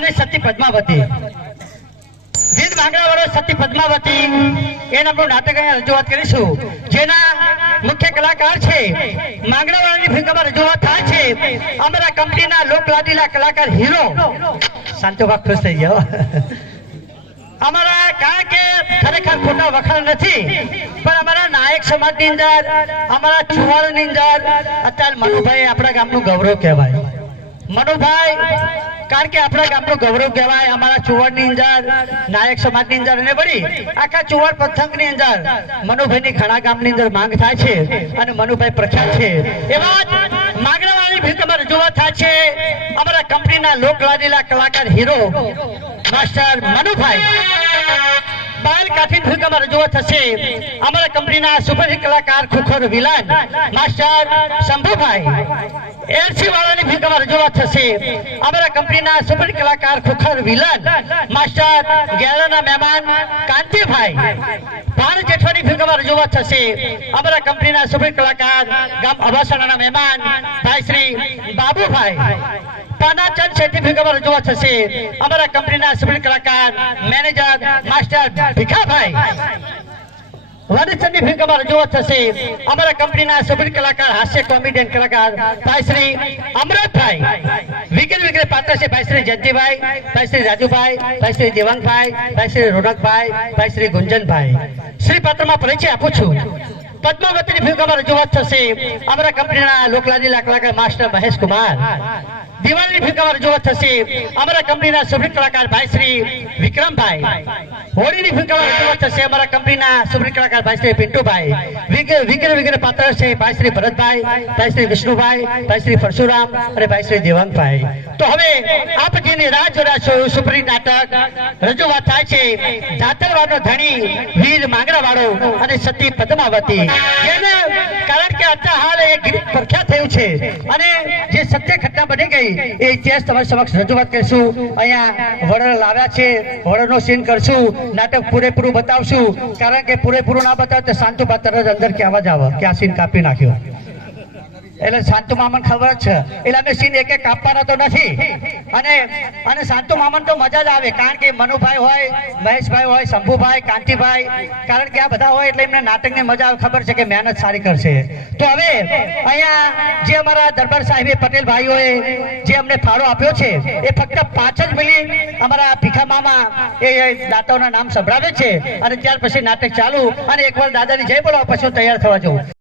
અને સતી પદ્માવતી ગીત માંગણાવાળો સતી પદ્માવતી એનું આપણું નાટક અહીંયા રજૂઆત કરીશું જેના મુખ્ય કલાકાર છે માંગણાવાળાની ફિલ્મમાં રજૂઆત થાય છે અમારા કંપનીના લોકલાડીલા કલાકાર હીરો શાંતોબા ખુશ થઈ ગયો અમારા કારણ કે ખરેખર ખોટા વખાણ નથી પણ અમારા નાયક સમાજની અંદર અમારા ચુવાડની અંદર અત્યારે મનુભાઈ આપણા ગામનું ગૌરવ કહેવાય મનુભાઈ કારણ કે આપણા ગામનું ગૌરવ કહેવાય અમારા ચુવાડની અંદર નાયક સમાજની અંદર અને વળી આખા ચુવાડ પંથકની અંદર મનુભાઈની ઘણા ગામની અંદર માંગ થાય છે અને મનુભાઈ પ્રખ્યાત છે એવા માંગણાવાળાની ભીખમાં રજૂઆત થાય છે અમારા કંપનીના લોકલાડીલા કલાકાર હીરો માસ્ટર મનુભાઈ બાલ કાઠી ભૂમિકામાં રજૂઆત થશે અમારા કંપનીના સુપરહિટ કલાકાર ખુખર વિલાન માસ્ટર શંભુભાઈ એલસી વાળાની ભૂમિકામાં રજૂઆત થશે અમારા કંપનીના સુપરહિટ કલાકાર ખુખર વિલાન માસ્ટર ગેલાના મહેમાન કાંતિભાઈ ભાણ જેઠવાની ભૂમિકામાં રજૂઆત થશે અમારા કંપનીના સુપરહિટ કલાકાર ગામ અબાસણાના મહેમાન ભાઈ શ્રી બાબુભાઈ પાનાચંદ શેઠી ભીખામાં રજૂઆત થશે અમારા કંપનીના સુપરહિટ કલાકાર મેનેજર માસ્ટર ભીખાભાઈ વાડીચંદની ભીખામાં રજૂઆત થશે અમારા કંપનીના સુપરહિટ કલાકાર હાસ્ય કોમેડિયન કલાકાર ભાઈ શ્રી અમૃતભાઈ વિગેરે પાત્ર છે ભાઈ શ્રી જયંતિભાઈ ભાઈ શ્રી રાજુભાઈ ભાઈ શ્રી દેવાંગભાઈ ભાઈ શ્રી રોનકભાઈ ભાઈ શ્રી ગુંજનભાઈ શ્રી પાત્રમાં પરિચય આપું છું પદ્માવતીની ભૂમિકામાં રજૂઆત થશે અમારા કંપનીના લોકલાડીલા કલાકાર માસ્ટર મહેશ કુમાર દિવાળીની ભૂમિકામાં રજૂઆત થશે અમારા કંપનીના સુપરહિટ કલાકાર ભાઈ શ્રી વિક્રમભાઈ હોળીની ભૂમિકામાં રજૂઆત થશે અમારા કંપનીના સુપરહિટ કલાકાર ભાઈ શ્રી પિન્ટુભાઈ વિગેરે પાત્ર છે ભાઈ શ્રી ભરતભાઈ ભાઈ શ્રી વિષ્ણુભાઈ ભાઈ શ્રી પરશુરામ અને ભાઈ શ્રી દેવાંગભાઈ તો હવે આપ જેની રાહ જોડાશો સુપરહિટ નાટક રજૂઆત થાય છે ધાતરવાડનો ધણી વીર માંગણાવાળો અને સતી પદ્માવતી જેને કારણ કે અત્યારે હાલ એ ગીત પ્રખ્યાત થયું છે અને જે સત્ય ઘટના બની ગઈ એ ઇતિહાસ તમારી સમક્ષ રજૂઆત કરીશું અહીંયા વડર લાવ્યા છે વડરનો સીન કરશું નાટક પૂરેપૂરું બતાવશું કારણ કે પૂરેપૂરું ના બતાવે તો શાંતુબા તરત અંદર કે અવાજ આવે કે આ સીન કાપી નાખ્યો એટલે શાંતુ મામન ખબર જ છે એટલે અમે સીન એક કાપવાના તો નથી અને શાંતુ મામન તો મજા જ આવે કારણ કે મનુભાઈ હોય મહેશભાઈ હોય શંભુભાઈ કાંતિભાઈ કારણ કે આ બધા હોય એટલે એમને નાટકની મજા આવે ખબર છે કે મહેનત સારી કરશે તો હવે અહીંયા જે અમારા દરબાર સાહેબે પટેલ ભાઈઓએ જે અમને ફાળો આપ્યો છે એ ફક્ત 5 જ મિનિટ અમારા ભીખા મામા એ દાતાઓના નામ સંભળાવે છે અને ત્યાર પછી નાટક ચાલુ અને એકવાર દાદાની જય બોલાવો પછી તૈયાર થવા જવું